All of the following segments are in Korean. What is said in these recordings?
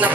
누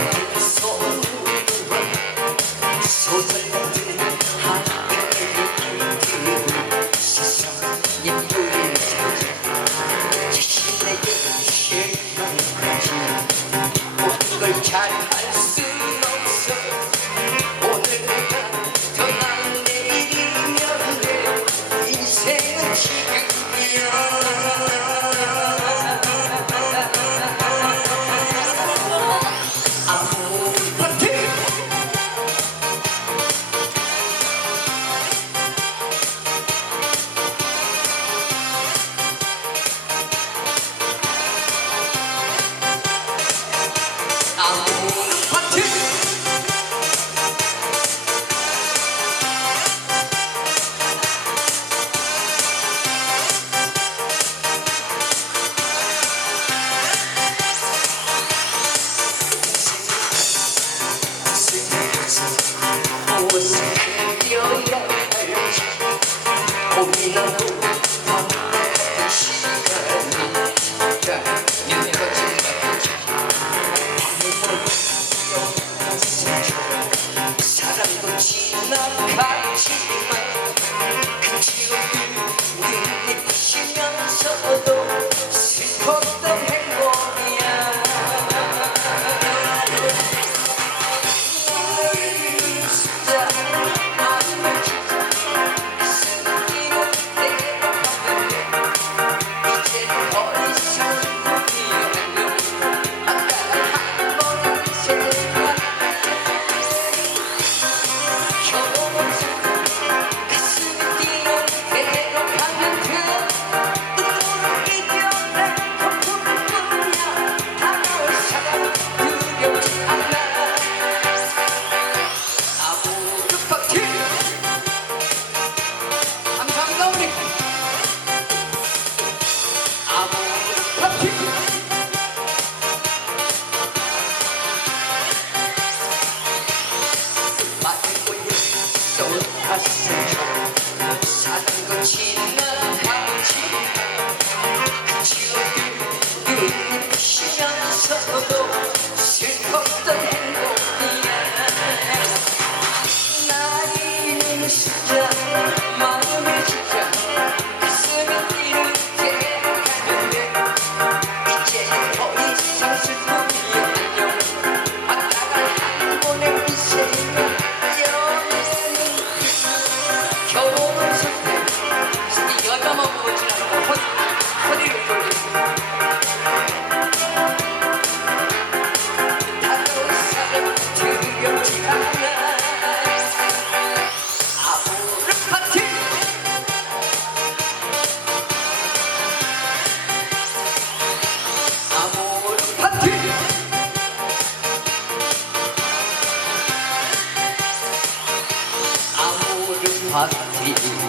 쏟았어 it, it.